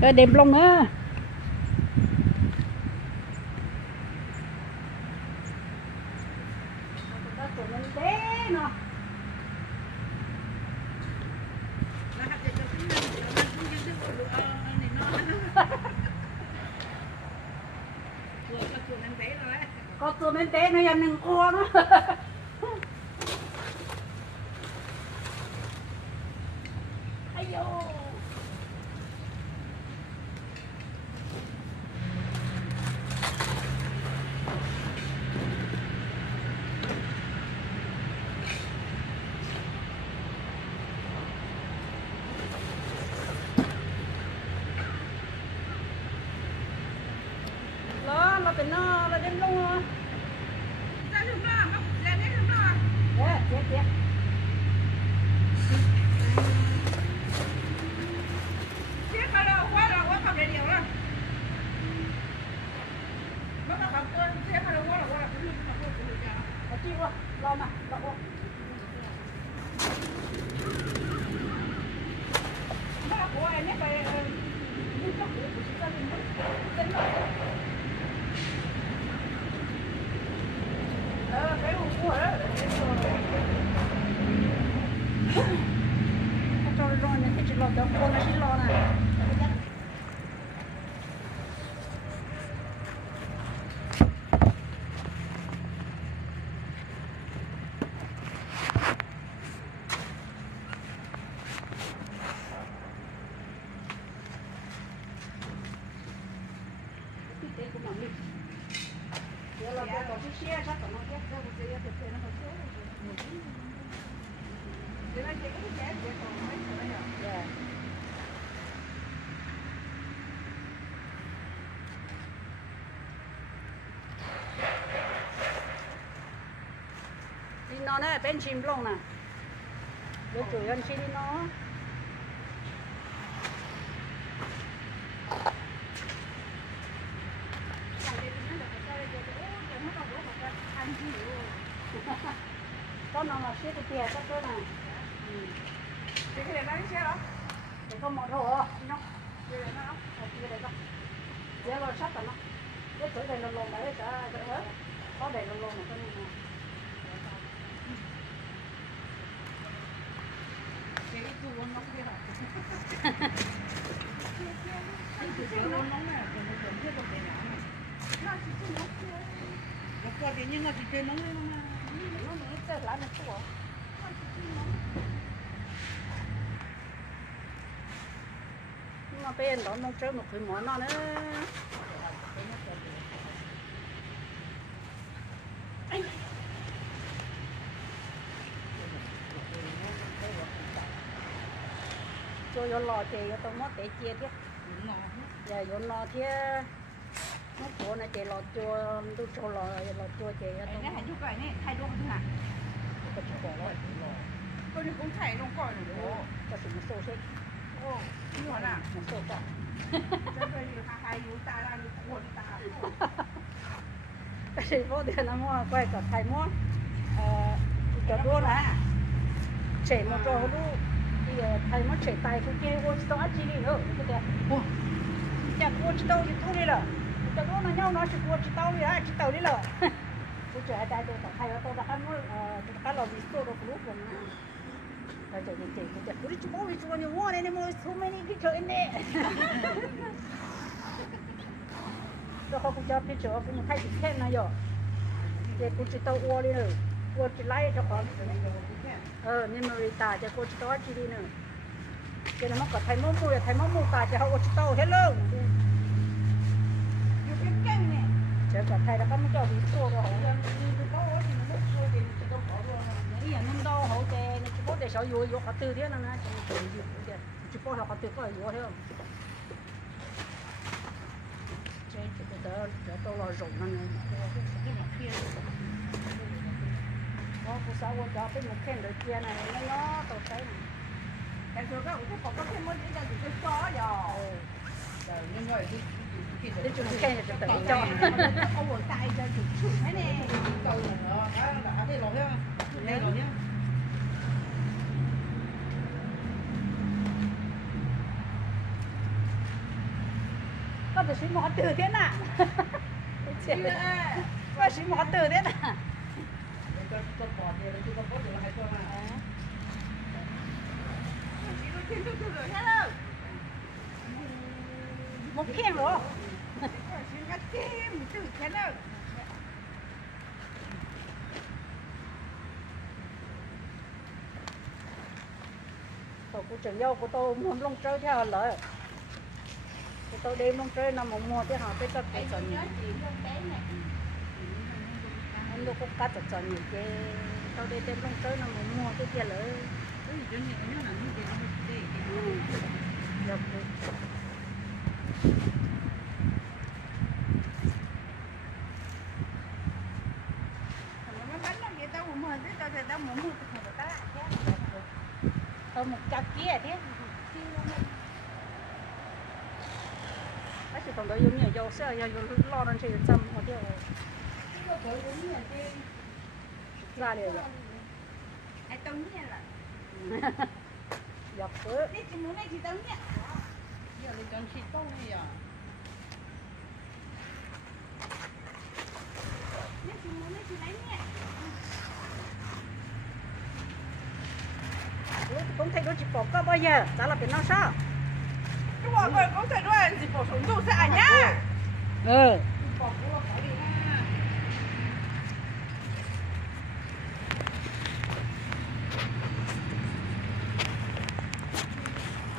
Rồi đêm lông nữa. Có chuột nên té nó ăn nâng kho nó. Ai vô. Nó tính nó là đêm luôn rồi. Ra được đó, lên đến được đó. Chết. Chết mà đâu, quá không để điều rồi. Nó mà không cơ, chết mà đâu quá là cũng như mà cũng được cả. Ở chi quá, lo mà, lo quá. Nó là của em nhé, phải như các cụ của chúng ta tính rồi. Cái của đó. Cho nó lo này, cái chỉ lo cho con nó chỉ lo này. Là có cái xe chắc nó ghét đâu cái xe thì nó có xe. Thế là cái xe thì còn mấy cái này. Dạ. Đi nó nè, bên chim lông nè. Với chủ nhân xin đi nó. Con nào là xe của tiền các cơ này. Cái này bán xe đó. Để có một hồ nó. Cái này nó. Ở kia đây con. Giờ lo sắp rồi nó. Cái chỗ đây lông đấy cả cái hết. Có để lông này con này. Cái chú uống nóng kia hả? Cái chú uống nóng này, đừng có tưởng biết được cái nào này. Nó chỉ chú nóng kia. Nó có cái nhưng mà chỉ chơi nóng lên mà. Nó mới chơi lại một chút. Nhưng mà bên đó nó chơi một cái món nó nữa. cho vô lò thì tôi mất để chia thế giờ vô lò thế nó chỗ này thì lò chua tôi cho lò chua thì Đấy, nó hay chụp cái này, thay đồ thế nào? tôi chụp bỏ rồi Tôi cũng thay đồ coi được. có sự một số thế Ồ, như thế nào? một số cả Chắc là hai yếu ta ra được cuộn ta. cái gì vô tiền nó mua quay cả thay mua cho đua nè chảy một trò đu bây giờ thay mất chảy tay cũng kia ôi tao chỉ đi nữa cái kìa chả ôi tao thì thôi đi rồi cho đua nó nhau nó chỉ ôi tao đi chỉ tao đi rồi tôi chạy tay tôi thay tôi đã ăn tôi đã làm gì tôi đâu có lúc rồi rồi tôi đi tôi đi chụp ôi chụp nhiều quá này mua so many picture in there tôi không cho picture cũng thay chụp thêm này rồi để cô chỉ tao ua đi nữa cô chỉ lấy cho con memory ta cho cô chỉ tao chỉ đi nữa cho nên nó có thay món ta cho họ chỉ tao hello Nhiều cái kênh này. chứ có thay là không cho bị xô rồi năm đâu hậu tệ nó chỉ có để sợ vô họ tư thế này chỉ có họ tư có vô thôi trên cái đó tôi lo rụng nó này có cô sáu cô cho cái một khen được kia này nó tôi thấy này Cái số các cũng có thêm một cái gì tôi xóa rồi. Rồi nhưng rồi đi chung khen là tự cho ông buồn tay cho chủ thế này cầu nó đã cái lỗ nhá đây rồi nhá có thể xin một từ thế nào có xin một từ thế nào một khen rồi cô trưởng dâu của tôi muốn lông chơi theo lời của tôi đêm lông chơi nằm mùa thế họ tới tất cả chọn nhiều anh đâu có cá chọn nhiều chứ tôi đi đêm lông chơi nằm mùa cái kia lời được một chặt kia thế bác sĩ tổng đội giống như dầu xe dầu lo lên trên trăm một điều ra liền rồi ai tông nhẹ là dọc cứ đi chỉ muốn này chỉ tông nhẹ giờ lấy chọn chỉ tông đi à đi chỉ muốn này chỉ lấy nhẹ cũng thấy nó chỉ bỏ có bao giờ giá là phải nó sao đúng rồi cũng thấy nó chỉ bỏ xuống đủ sẽ nhá bỏ của bỏ đi ha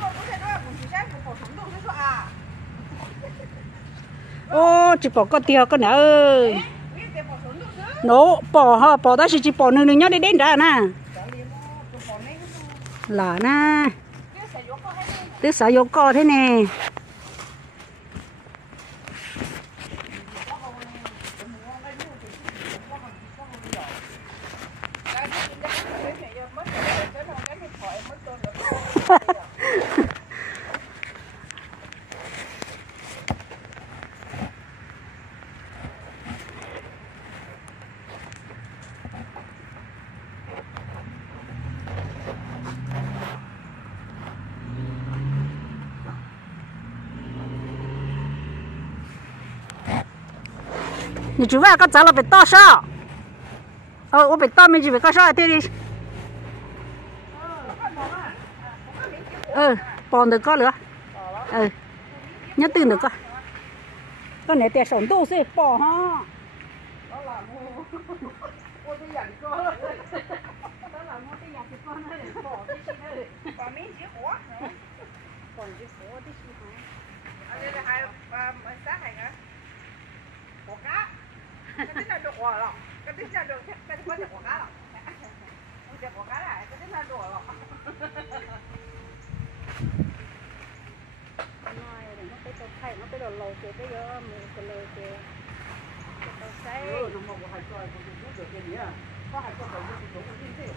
cũng thấy nó cũng chỉ sai cũng bỏ xuống đủ sẽ sao à ô chỉ bỏ con tiêu con nào ơi nó bỏ ha bỏ đó chỉ bỏ nương nhá đi đến ra nè là nè tứ sở vô co thế nè你主要个咱了别到上，我别到没就别个上对的，绑的个了，nhớ tin được con này tiền sống đâu sẽ bỏ ha, đó là mua cái dạng con, đó là mua cái dạng con này bỏ cái gì đây, bỏ miếng chỉ của còn cái số cái gì hả? Ở đây là hai xác này hả? Của cá. Cái tính là đồ quả rồi. Cái tính là đồ cái tính là của cá rồi. Không được của cá này, cái tính là đồ rồi. Nói nó cái tàu thay nó cái đồ lầu kia cái đó mình cái lầu kia cái tàu xây. Nó mà có hai coi có chút được cái gì à? Có hai coi có chút được cái gì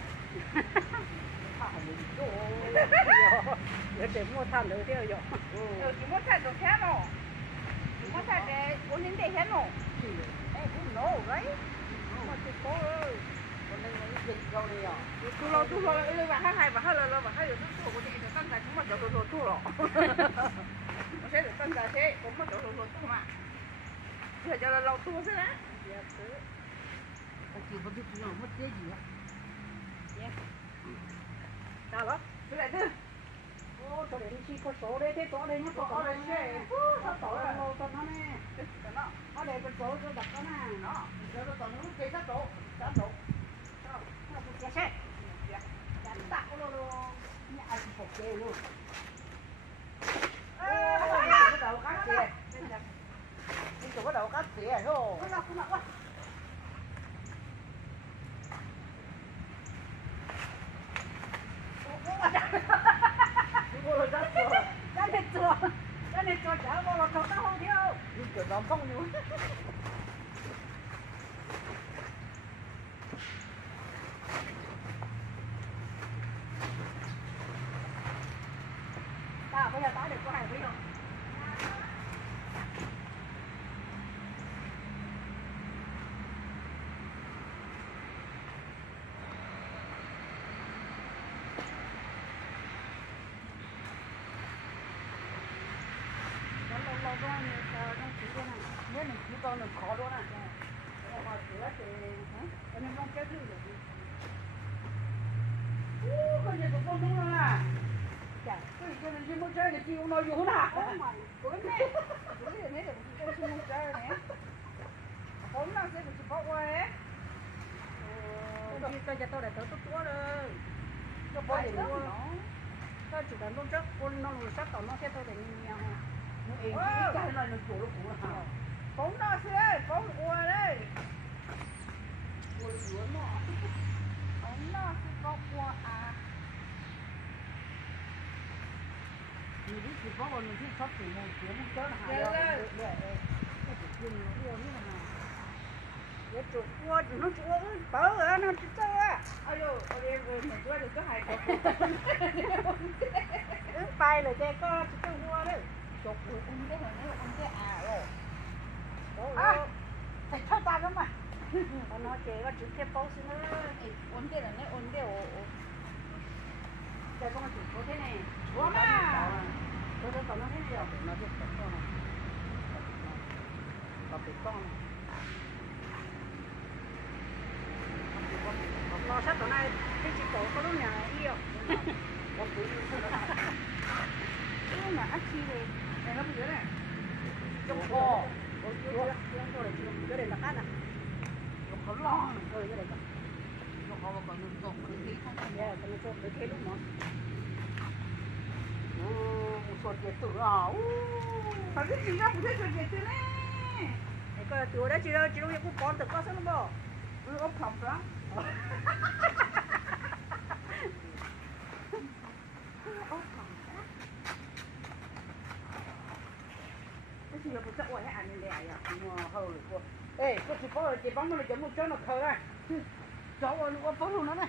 để mua than được theo rồi. Chỉ muốn thay đồ thế nào? Chỉ muốn thay để muốn đến đây thế nào? Ê, cũng nổ đấy. Mà chị cô ơi, còn đây là dịch đâu đi à? Tu lo, đây bà hai bà hai là bà hai được tu của chị được tăng tài cũng mà chỗ đồ tu rồi. Nó sẽ được tăng tài thế cũng mà chỗ đồ tu mà. Bây giờ là lâu tu thế đấy. dạ cứ. Ông chị có biết nó mất cái gì á? Dạ. Sao đó? Cứ lại thứ. Ô, cho đến khi có số đấy thế chỗ đây nó có đây xe. Nó tổ là lô cho nó nè. Nó để cái số cho đặt nó nè. Nó, giờ nó toàn lúc cây sát độ. Nó cũng cái xe. Đánh tạc nó luôn. Nhà anh phục kê luôn. Cái đầu cá kìa. Cái chỗ đầu cá kìa thôi. Không nào quá. Cái này cho chả bao là nó không thiếu. Nhưng kiểu nó không nhú. Ta bây giờ ta được có hai ví rồi. 中中几多呢？那你提高能考多呢？我把这个那种改头的。感觉都放松了啦。所以现在你们这儿的地方哪有啦？我们那个不是我们这儿的。我们那谁不是包过哎？大家到来都多了，这包的多。到这个弄这，我弄路上到那些都得你哈。哦，干那就做了过了哈。包那是包过嘞。我的天呐！包那是包过啊。你这是包过，你去炒节目这儿哈。我做我弄做包啊，弄去走啊。哎呦，我的那个这还搞。拜了这个去做我了。做我们这啊喽。啊，才炒大个嘛。我拿这个直接包是了。稳点了，那稳点我。再帮我做昨天呢。我嘛。昨天到那天了，那就不错了。到北方了。老师到那飞机走好多年了，我回去吃了。我哪去嘞？哎，那不行嘞。哦，我过来就有点大干了。好冷。有点大。我好我刚才做回去看看。哎，咱们做回开路嘛。哦，说节奏啊，哦，反正今天不是说节奏嘞。那个丢了这种一股包子搞什么不？我胖不啦？哈哈哈哈哈哈！我胖不啦？这是要不是我还按你来呀？我好了我，哎，我去包了，这帮我们就没转到口啊，找我包了呢。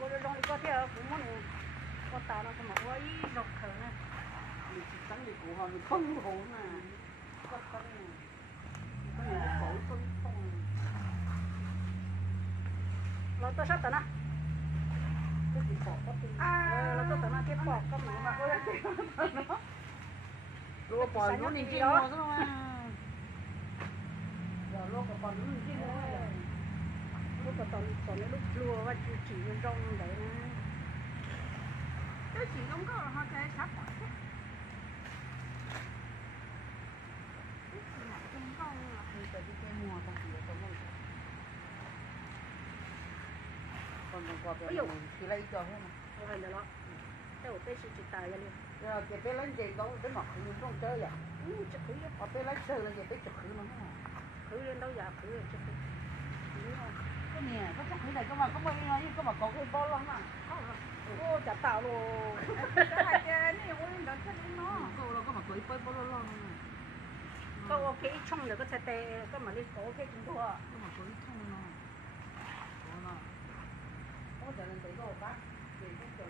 我这种一个条父母呢，我打了什么？我一入口呢。你是长得过哈，你碰红啊，我碰呢，碰你手碰碰。老多少等啊？啊，老多等啊，给包干嘛？如果包入你进我是吗？要如果包入你进我。如果到那路路我就只有种的呢。这几种高哈在啥包的？这是哪种高啊？你在这边摸的是什么？哎呦，起来一脚是吗？我看到了，在我背是最大的了。然后这边人这都这么很重这样。这可以啊。我边来走了，这边就去了嘛。去人都也去了，这个。这年他不回来干嘛？干嘛呀？又干嘛搞个包了嘛？好了，我就到喽。这还在你我应该这里呢。够了，干嘛搞一包包了了？ก็โอเคช่องเดี๋ยวก็จะเตะก็มาเล่นโอเคจริงตัว 干嘛搞一通呢？好了，我在那这个吧，这个叫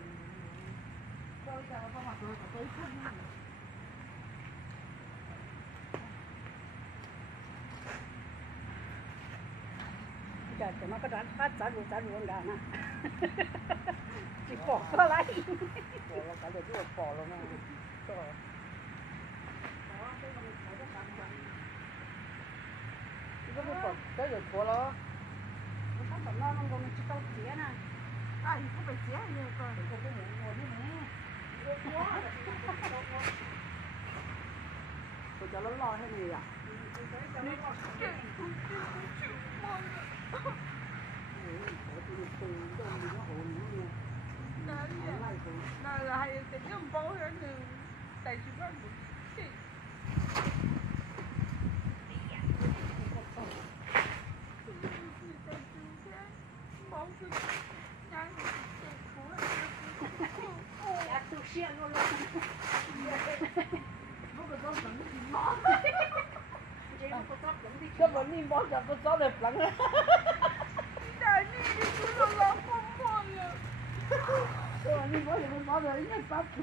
搞一下我干嘛搞一通呢？จะมาก็ร้านพัดจัดรวมกันนะจิบอกก็ไร bỏ了，感觉就饱了呢。是吧？这个饱，这就脱了。我上等到那个去到节呢。啊，你不被节那个，这个不我的呢。我叫他拉下来呀。你这那个还有这个包上头带去哪儿去？根本面包就不早就冷了。那你不能老婆婆了。我面包就不早就应该打破。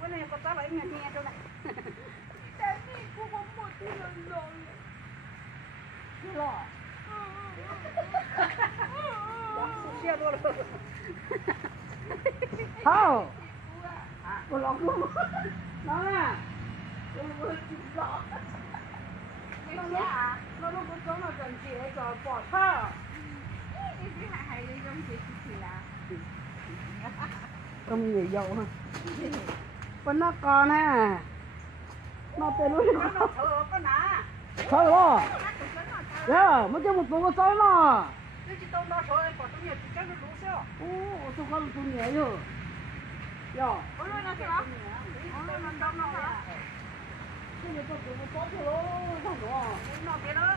我那个早了应该天天走了。那你婆婆婆就能老了。是了。谢多了。好。我老公，老啊，我 vừa chụp lọ nó lúc có nó cần chị ấy cho bỏ thơ cái gì hay đi trong chị là không nhiều dầu ha con nó còn ha nó tên lúc nó thừa có nè thôi rồi yeah mới cho một số cái nó cái chị tông đó thôi còn tôi nhiều chị chắc nó đủ sao ô tôi có tôi nhẹ rồi yo ôi nó thế đó ôi nó đông nó hả cái này tôi cũng có thôi đó không có nó thế đó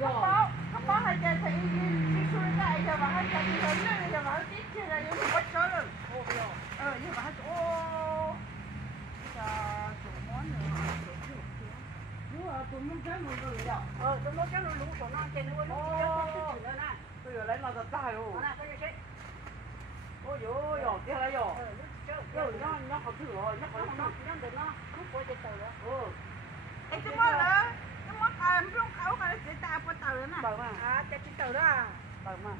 yo không có hay chơi thì đi xuôi cái giờ mà hay chơi thì lớn giờ mà hay tiếp chơi là những bắt chơi rồi nhưng mà hay ô chủ món nữa tôi muốn cái luôn rồi yo tôi muốn cái lũ của nó trên nó nữa nè bây giờ lấy nó ra tay rồi nè cái gì ôi yo yo cái này yo nó không thử rồi nó không nó được nó không có chơi từ đó cái chúng nó là chúng nó cầm trong khẩu cái chỉ ta có từ nè cái chỉ từ đó mà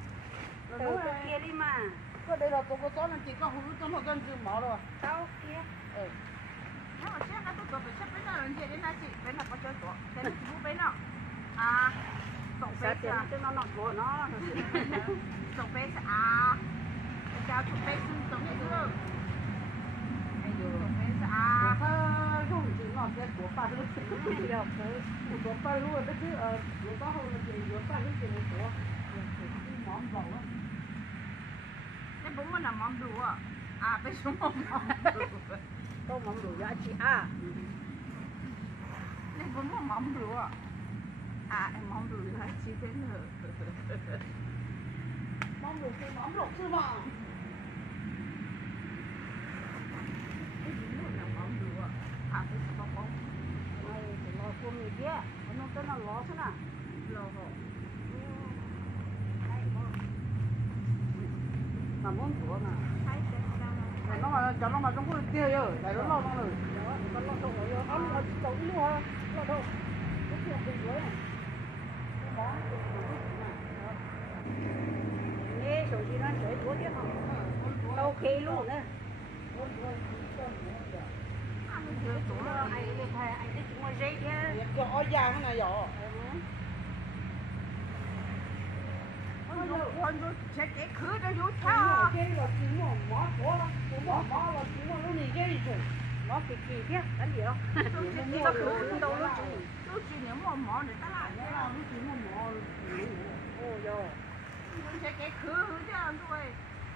từ kia đi mà cái đây là tôi có cho nên chỉ có hú cho nó dân chữ máu rồi đâu kia nếu mà xét nó tôi phải xét bên nào làm gì đến là chị bên nào có chơi tổ bên nào chú bên nào tổng bên sao cho nó của nó tổng bên sao chào tổng bên tổng như thế tổng bên sao thơ không chỉ ngọt cái của ba đứa được thế của ba luôn đó chứ của ba hôm là chỉ của ba đứa chỉ của món dầu á cái bún nó là món đủ à cái số món có món đủ giá trị cái bún là món đủ em món đủ giá trị thế nữa món đủ cái món lộc chứ mà cái bún là món đủ cái số món này thì lo của mình kia nó tên là lo thế nào lo rồi là món của mà thấy cái nó mà cho nó mà trong cái kia rồi để nó lo rồi nó lo đâu rồi ăn nó đâu luôn à lo đâu cái chuyện gì vậy cái món nghe số gì nó sẽ chúa tiếp không đâu khi luôn nữa anh thích mua dây chứ có giang này rồi con rồi sẽ cái khứ cho vô sao cái là chỉ một mỏ của nó mỏ là chỉ một lúc này cái gì nó kỳ kỳ thế anh hiểu nó khứ đâu nó chỉ những mỏ để ta lại nó là nó chỉ một mỏ ô rồi nó sẽ cái khứ chứ anh thôi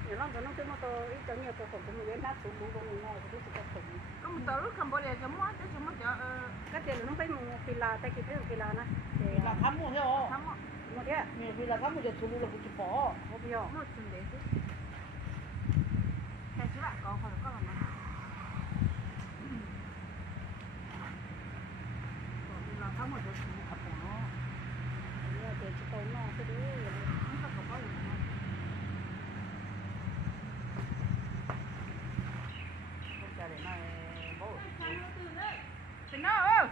nếu nó cứ nó to ít cho nhiều cũng mình nát xuống cũng ngon thì sẽ có nó mình tới lúc không bao giờ cho mua chứ chỉ mua cho cái tiền nó phải một kỳ là tay kỳ cái là thì là thắm một theo thắm một thế vì là thắm một giờ xuống là một chục bỏ không biết một chừng đấy chứ cái chứ bạn có phải có làm nào là thắm một giờ xuống một bỏ nó thì chỉ tao nó cái đấy không có bao giờ để này bố thì nó ơi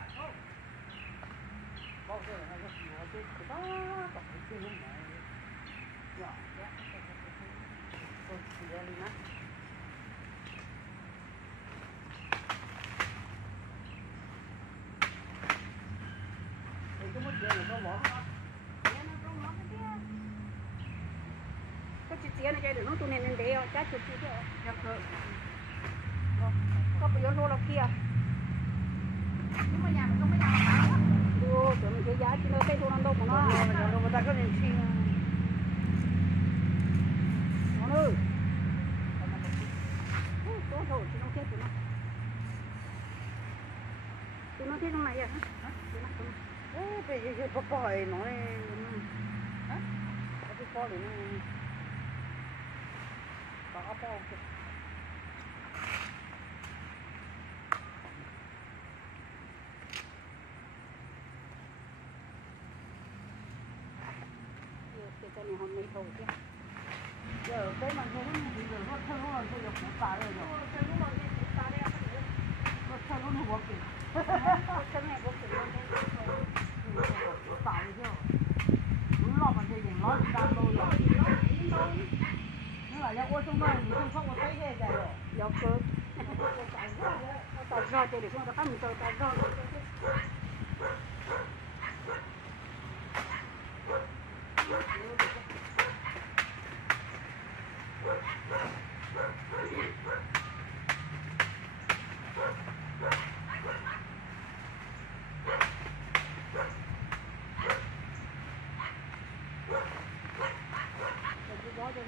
bố cái này nó nhiều chứ đó tập cái gì này dạ tôi chỉ ra đi nè thì cái mất tiền nó bỏ có chị này chơi được nó tụi nên để chắc chụp chứ chắc rồi có bây giờ lô kia nhưng mà nhà mình không có nhà bán ô tụi mình cái giá chỉ nó cái đồ ăn đâu của nó rồi người ta có nên xin con ơi tốt rồi chị nó chết tụi nó thế trong này à ô cái có coi nó hả cái coi này nó có bao cái này hôm nay thôi chứ giờ cái mà nó bây giờ nó thân nó bây giờ cũng tả rồi rồi thân nó cũng tả đấy nó thân nó không kì thân này có kiểu tả rồi chứ đúng lo mà thì đừng nói đang đâu rồi nó là là do ô trong đó thì không có thấy hết rồi do cơ tao do để chúng ta không tao do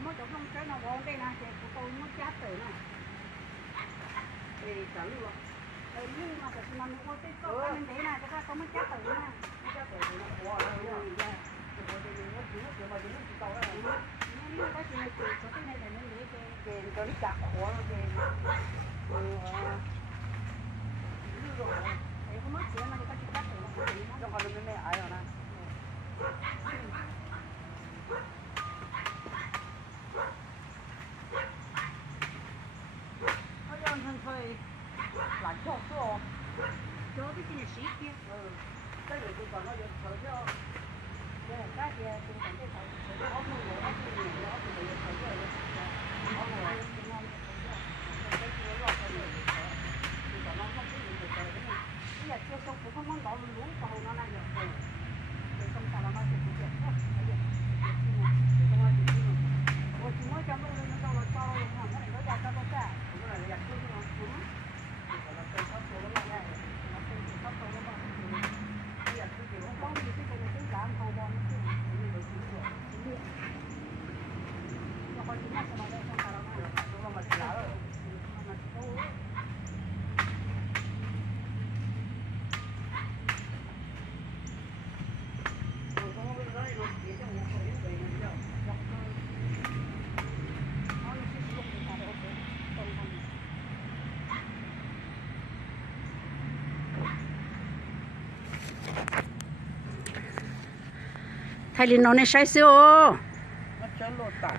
mất chỗ không cái nào còn đây nè chị của tôi mất chát tử này thì chẳng luôn nhưng mà phải nằm ở cái chỗ mình thế này các có mất chát tử này chắc rồi thì nó quá rồi nha nhưng cái gì chủ chỗ cái này là nó lấy kèm cho nó chặt quá nó kèm thì không mất chuyện mà có chát tử nó còn đừng mẹ ai rồi nè thôi là cho số chỗ cái gì xí kia cái này tôi còn nó được thở chứ cái gì tôi còn cái thở ốc nó ngồi ốc nó ngồi ốc nó ngồi thở chứ ốc ngồi cái kia lọt cái này thì còn nó không có gì được rồi đấy bây giờ chưa xong cũng không món đó lú vào nó này rồi thì không sao nó chỉ chuyện thôi ôi chúng mới trong lúc nó cho nó cho nó này nó ra cho nó ra cái này là cái nó xuống còn là cái thấp số nó lại nó không chỉ có tôi nó bao nhiêu cái là cái kiểu nó có gì cái này làm hầu bò nó chứ nó còn những cái mà đây không phải là nó mà lá rồi thay liền nó này sai xíu nó chén lột tả